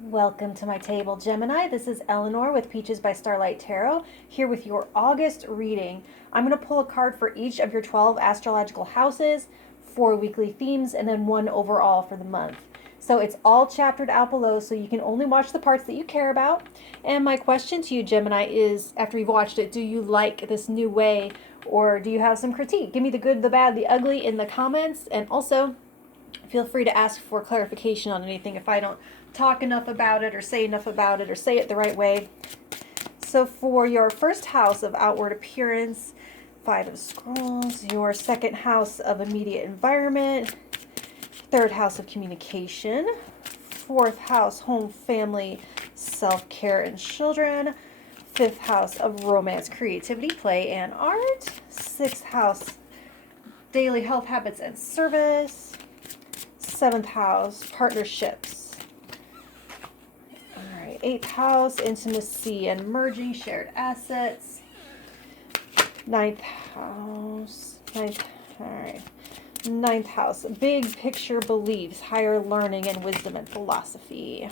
Welcome to my table, Gemini. This is Eleanor with Peaches by Starlight Tarot, here with your August reading. I'm going to pull a card for each of your 12 astrological houses, 4 weekly themes, and then one overall for the month. So it's all chaptered out below, so you can only watch the parts that you care about. And my question to you, Gemini, is after you've watched it, do you like this new way, or do you have some critique? Give me the good, the bad, the ugly in the comments, and also feel free to ask for clarification on anything if I don't talk enough about it or say enough about it or say it the right way. So for your first house of outward appearance, 5 of Scrolls, your second house of immediate environment, third house of communication, fourth house, home, family, self-care, and children, fifth house of romance, creativity, play, and art, sixth house, daily health habits and service, seventh house, partnerships. All right, eighth house, intimacy and merging, shared assets. Ninth house, ninth house, big picture beliefs, higher learning and wisdom and philosophy.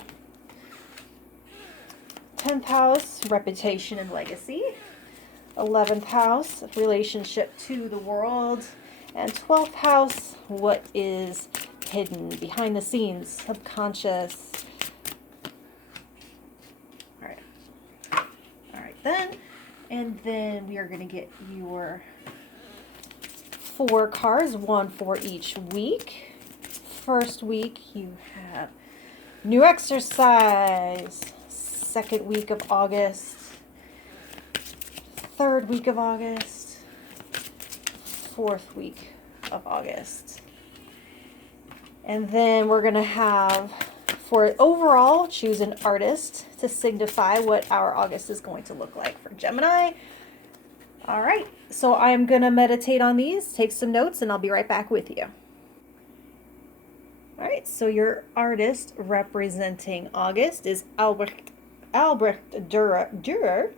10th house, reputation and legacy. 11th house, relationship to the world. And 12th house, what is hidden, behind the scenes, subconscious. All right then. And then we are going to get your 4 cards, one for each week. First week, you have new exercise. Second week of August. Third week of August. Fourth week of August. And then we're going to have, for overall, choose an artist to signify what our August is going to look like for Gemini. All right, so I'm going to meditate on these, take some notes, and I'll be right back with you. All right, so your artist representing August is Albrecht Dürer,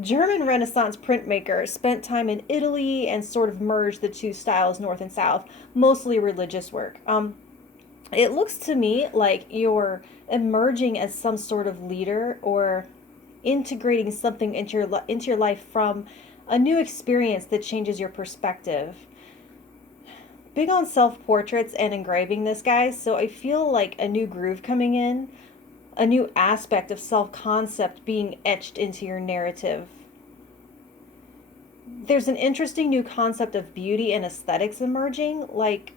German Renaissance printmaker, spent time in Italy and sort of merged the two styles, North and South, mostly religious work. It looks to me like you're emerging as some sort of leader or integrating something into your life from a new experience that changes your perspective. Big on self-portraits and engraving this, guys, so I feel like a new groove coming in, a new aspect of self-concept being etched into your narrative. There's an interesting new concept of beauty and aesthetics emerging, like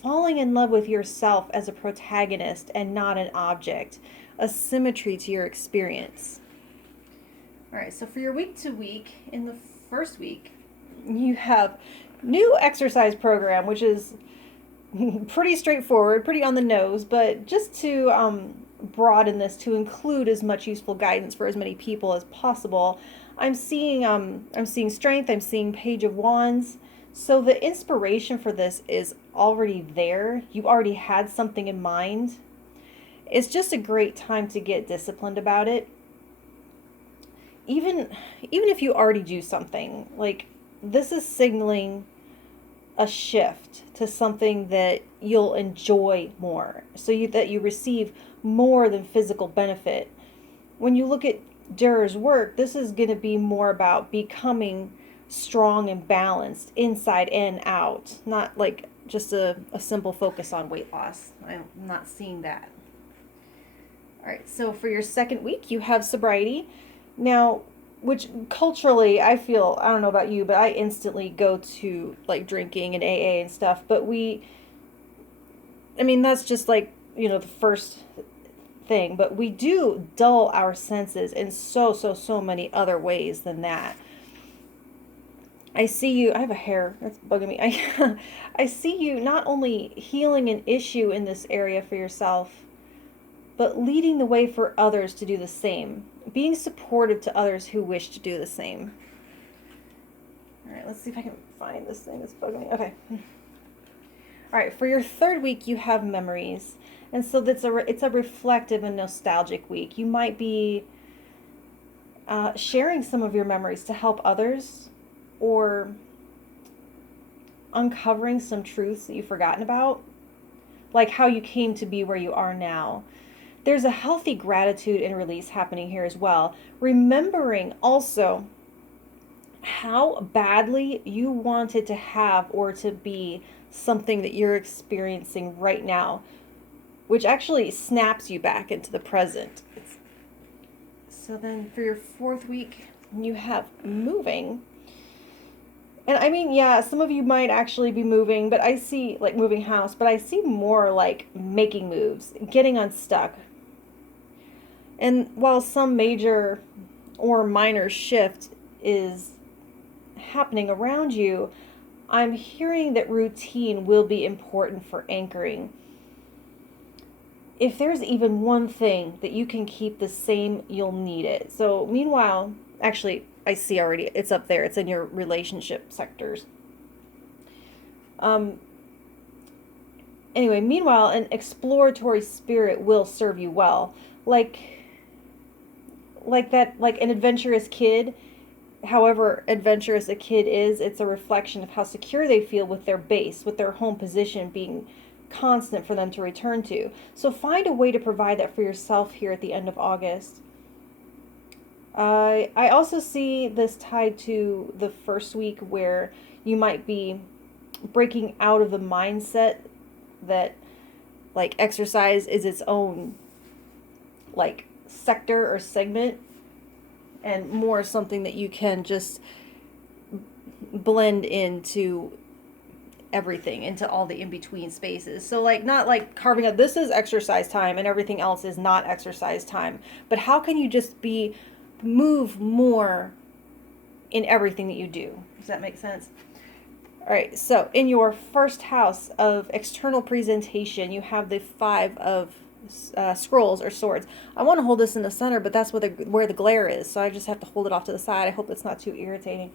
falling in love with yourself as a protagonist and not an object, a symmetry to your experience. All right, so for your week to week, in the first week, you have new exercise program, which is pretty straightforward, pretty on the nose, but just to broaden this to include as much useful guidance for as many people as possible, I'm seeing strength, I'm seeing Page of Wands. So the inspiration for this is already there. You already had something in mind. It's just a great time to get disciplined about it. Even if you already do something, like this is signaling a shift to something that you'll enjoy more, so that you receive more than physical benefit. When you look at Durer's work, this is going to be more about becoming strong and balanced inside and out, not like just a simple focus on weight loss. I'm not seeing that. All right, so for your second week, you have sobriety. Now, which culturally, I feel, I don't know about you, but I instantly go to like drinking and AA and stuff. But that's just like, the first thing. But we do dull our senses in so many other ways than that. I see you, I have a hair that's bugging me. I see you not only healing an issue in this area for yourself, but leading the way for others to do the same. Being supportive to others who wish to do the same. All right, let's see if I can find this thing that's bugging me. Okay. All right, for your third week, you have memories. And so it's a reflective and nostalgic week. You might be sharing some of your memories to help others, or uncovering some truths that you've forgotten about, like how you came to be where you are now. there's a healthy gratitude and release happening here as well. Remembering also how badly you wanted to have or to be something that you're experiencing right now, which actually snaps you back into the present. So then for your fourth week, you have moving. And I mean, yeah, some of you might actually be moving, but I see like moving house, but I see more like making moves, getting unstuck. And while some major or minor shift is happening around you, I'm hearing that routine will be important for anchoring. If there's even one thing that you can keep the same, you'll need it. So meanwhile, actually, I see already, it's up there. It's in your relationship sectors. Anyway, meanwhile, an exploratory spirit will serve you well. Like that, like an adventurous kid, however adventurous a kid is, it's a reflection of how secure they feel with their base, with their home position being constant for them to return to. So find a way to provide that for yourself here at the end of August. I also see this tied to the first week where you might be breaking out of the mindset that like exercise is its own like sector or segment, and more something that you can just blend into everything, into all the in-between spaces. So like not like carving out this is exercise time and everything else is not exercise time, but how can you just move more in everything that you do? Does that make sense? All right, so in your first house of external presentation, you have the 5 of scrolls or swords. I want to hold this in the center, but that's where the glare is, so I just have to hold it off to the side. I hope it's not too irritating.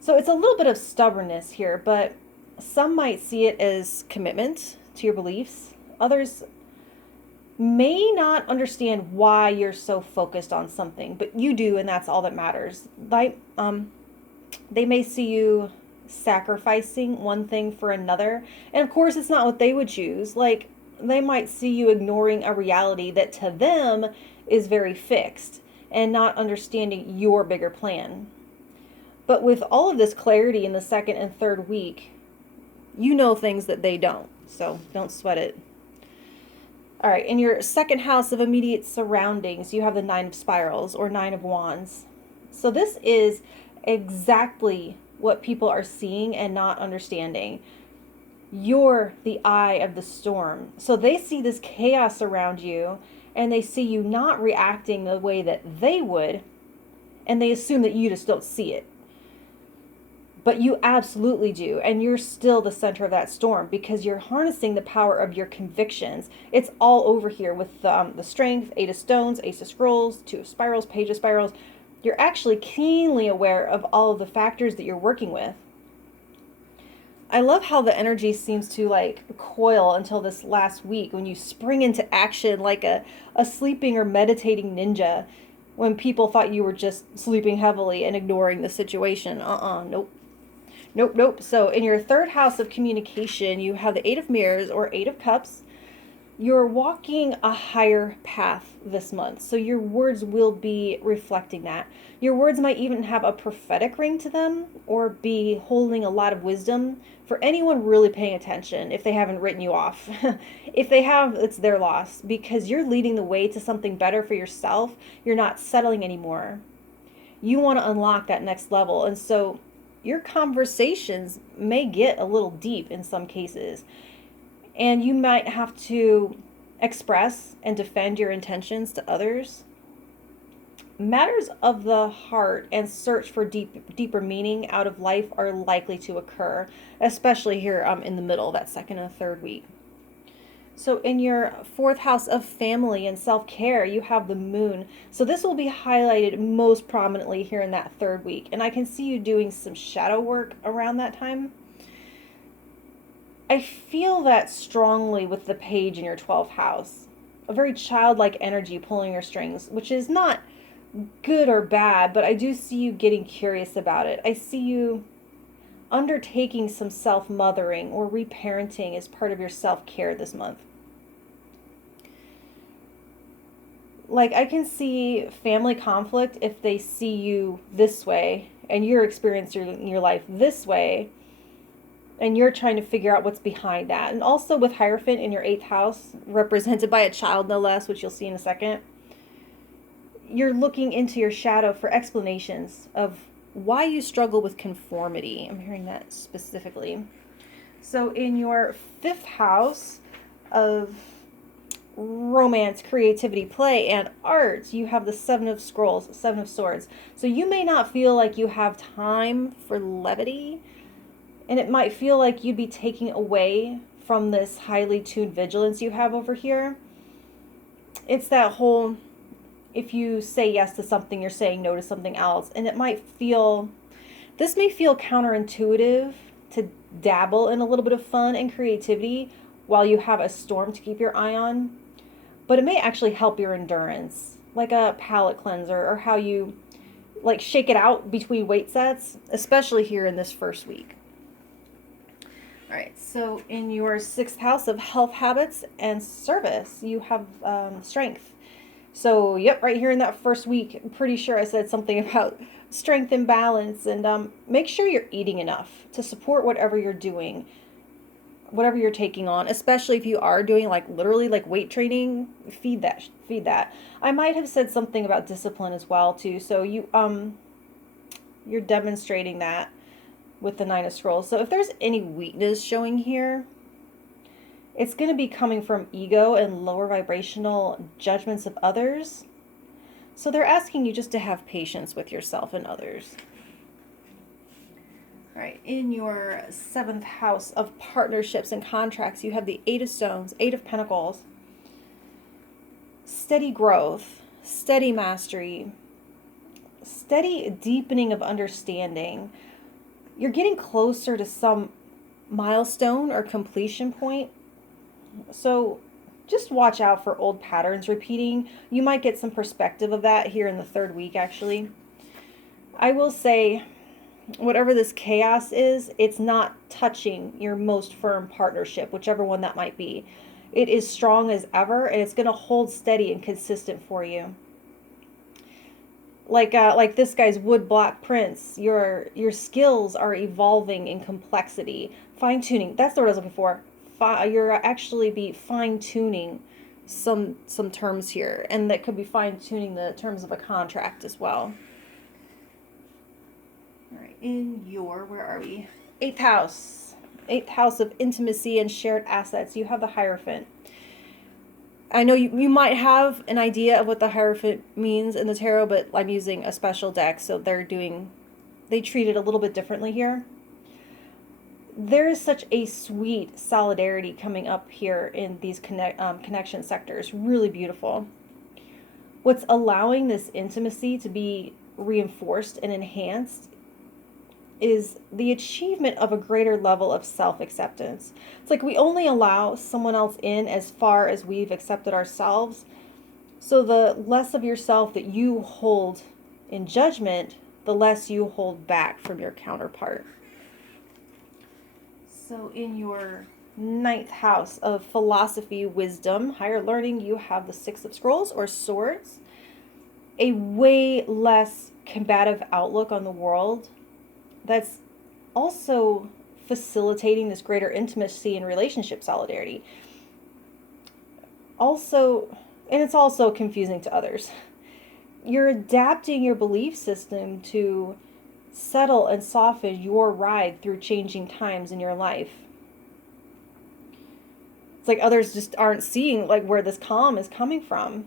So it's a little bit of stubbornness here, but some might see it as commitment to your beliefs. Others may not understand why you're so focused on something, but you do, and that's all that matters. Like, they may see you sacrificing one thing for another, and of course, it's not what they would choose. Like, they might see you ignoring a reality that to them is very fixed and not understanding your bigger plan. But with all of this clarity in the second and third week, you know things that they don't, so don't sweat it. All right, in your second house of immediate surroundings, you have the 9 of spirals or 9 of wands. So this is exactly what people are seeing and not understanding. You're the eye of the storm. So they see this chaos around you and they see you not reacting the way that they would, and they assume that you just don't see it. But you absolutely do, and you're still the center of that storm because you're harnessing the power of your convictions. It's all over here with the strength, 8 of stones, ace of scrolls, 2 of spirals, page of spirals. You're actually keenly aware of all of the factors that you're working with. I love how the energy seems to like coil until this last week when you spring into action like a sleeping or meditating ninja when people thought you were just sleeping heavily and ignoring the situation. Nope. Nope. So in your third house of communication, you have the 8 of mirrors or 8 of cups. You're walking a higher path this month. So your words will be reflecting that. Your words might even have a prophetic ring to them or be holding a lot of wisdom for anyone really paying attention if they haven't written you off. If they have, it's their loss because you're leading the way to something better for yourself. You're not settling anymore. You want to unlock that next level. And so your conversations may get a little deep in some cases, and you might have to express and defend your intentions to others. Matters of the heart and search for deeper meaning out of life are likely to occur, especially here in the middle, that second and third week. So in your fourth house of family and self-care, you have the moon. So this will be highlighted most prominently here in that third week. And I can see you doing some shadow work around that time. I feel that strongly with the page in your 12th house. A very childlike energy pulling your strings, which is not good or bad, but I do see you getting curious about it. I see you undertaking some self-mothering or reparenting as part of your self-care this month. Like, I can see family conflict if they see you this way and you're experiencing your life this way, and you're trying to figure out what's behind that. And also with Hierophant in your 8th house, represented by a child no less, which you'll see in a second, you're looking into your shadow for explanations of why you struggle with conformity. I'm hearing that specifically. So in your 5th house of romance, creativity, play, and art, you have the 7 of Scrolls, 7 of Swords. So you may not feel like you have time for levity, and it might feel like you'd be taking away from this highly tuned vigilance you have over here. It's that whole, if you say yes to something, you're saying no to something else. And it might feel, this may feel counterintuitive to dabble in a little bit of fun and creativity while you have a storm to keep your eye on. But it may actually help your endurance, like a palate cleanser, or how you like shake it out between weight sets, especially here in this first week. All right, so in your 6th house of health habits and service, you have strength. So, yep, right here in that first week, I'm pretty sure I said something about strength and balance. And make sure you're eating enough to support whatever you're doing, whatever you're taking on, especially if you are doing like literally like weight training. Feed that. I might have said something about discipline as well too. So you're demonstrating that with the 9 of Scrolls. So if there's any weakness showing here, it's going to be coming from ego and lower vibrational judgments of others. So they're asking you just to have patience with yourself and others. All right, in your 7th house of partnerships and contracts, you have the 8 of Stones, 8 of Pentacles. Steady growth, steady mastery, steady deepening of understanding. You're getting closer to some milestone or completion point. So just watch out for old patterns repeating. You might get some perspective of that here in the 3rd week, actually. I will say, whatever this chaos is, it's not touching your most firm partnership, whichever one that might be. It is strong as ever, and it's going to hold steady and consistent for you. Like this guy's wood block prince, your skills are evolving in complexity, fine tuning. That's the word I was looking for. You're actually be fine tuning some terms here, and that could be fine tuning the terms of a contract as well. All right, in your, where are we? 8th house, 8th house of intimacy and shared assets. You have the Hierophant. I know you might have an idea of what the Hierophant means in the tarot, but I'm using a special deck, so they treat it a little bit differently here. There is such a sweet solidarity coming up here in these connection sectors. Really beautiful. What's allowing this intimacy to be reinforced and enhanced is the achievement of a greater level of self-acceptance. It's like we only allow someone else in as far as we've accepted ourselves. So the less of yourself that you hold in judgment, the less you hold back from your counterpart. So in your 9th house of philosophy, wisdom, higher learning, you have the 6 of Scrolls or Swords. A way less combative outlook on the world that's also facilitating this greater intimacy and relationship solidarity. Also, and it's also confusing to others. You're adapting your belief system to settle and soften your ride through changing times in your life. It's like others just aren't seeing like where this calm is coming from.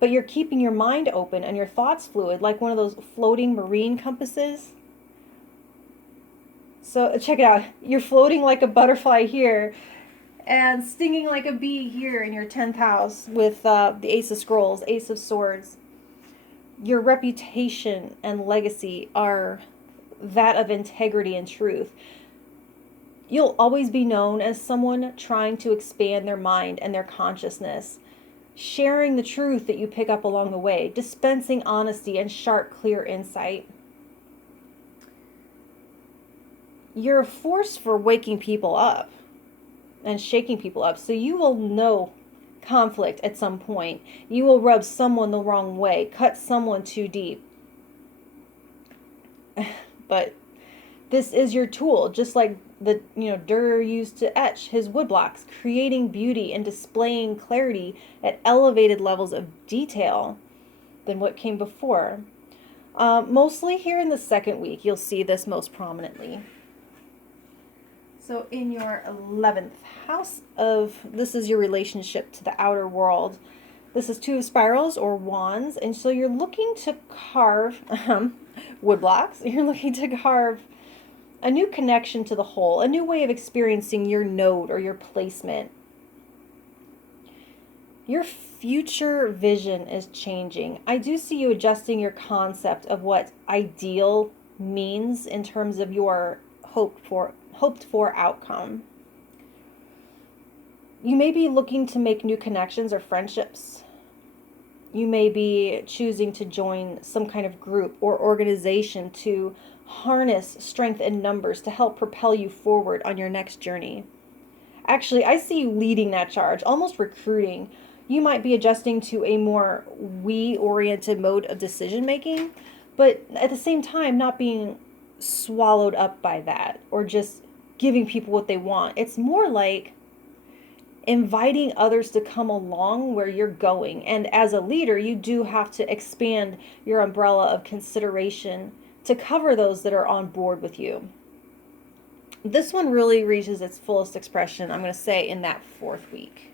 But you're keeping your mind open and your thoughts fluid, like one of those floating marine compasses. So check it out. You're floating like a butterfly here and stinging like a bee here in your 10th house with the Ace of Scrolls, Ace of Swords. Your reputation and legacy are that of integrity and truth. You'll always be known as someone trying to expand their mind and their consciousness, sharing the truth that you pick up along the way, dispensing honesty and sharp, clear insight. You're a force for waking people up and shaking people up. So you will know conflict at some point. You will rub someone the wrong way, cut someone too deep. But this is your tool, just like the Durer used to etch his woodblocks, creating beauty and displaying clarity at elevated levels of detail than what came before. Mostly here in the second week, you'll see this most prominently. So in your 11th house this is your relationship to the outer world. This is 2 of spirals or wands, and so you're looking to carve wood blocks. You're looking to carve a new connection to the whole, a new way of experiencing your node or your placement. Your future vision is changing. I do see you adjusting your concept of what ideal means in terms of your hoped for outcome. You may be looking to make new connections or friendships. You may be choosing to join some kind of group or organization to harness strength in numbers to help propel you forward on your next journey. Actually, I see you leading that charge, almost recruiting. You might be adjusting to a more we-oriented mode of decision making, but at the same time not being swallowed up by that or just giving people what they want. It's more like inviting others to come along where you're going. And as a leader, you do have to expand your umbrella of consideration to cover those that are on board with you. This one really reaches its fullest expression, I'm going to say, in that 4th week.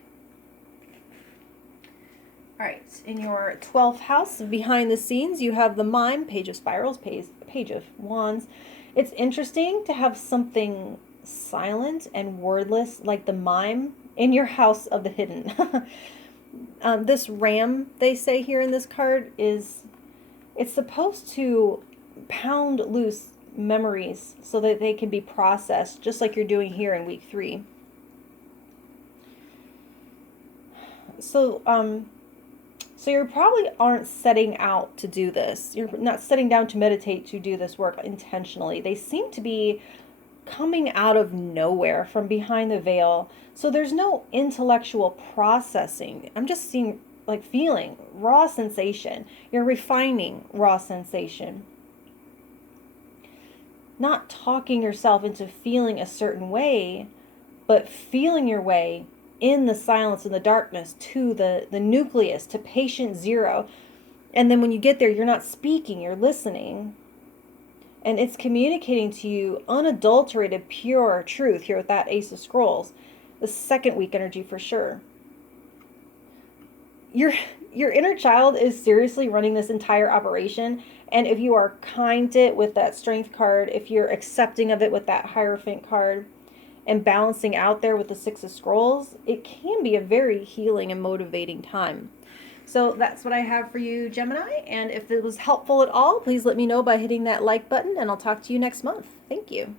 All right, in your 12th house, behind the scenes, you have the Mime, Page of Spirals, Page of Wands. It's interesting to have something silent and wordless like the Mime in your house of the hidden. This ram, they say here in this card, it's supposed to pound loose memories so that they can be processed, just like you're doing here in week 3. So you probably aren't setting out to do this. You're not setting down to meditate to do this work intentionally. They seem to be coming out of nowhere from behind the veil. So there's no intellectual processing. I'm just seeing, like, feeling raw sensation. You're refining raw sensation. Not talking yourself into feeling a certain way, but feeling your way in the silence and the darkness to the nucleus, to patient 0. And then when you get there, you're not speaking, you're listening. And it's communicating to you unadulterated, pure truth here with that Ace of Scrolls. The 2nd week energy for sure. Your inner child is seriously running this entire operation. And if you are kind to it with that Strength card, if you're accepting of it with that Hierophant card, and balancing out there with the 6 of Scrolls, it can be a very healing and motivating time. So that's what I have for you, Gemini. And if it was helpful at all, please let me know by hitting that like button, and I'll talk to you next month. Thank you.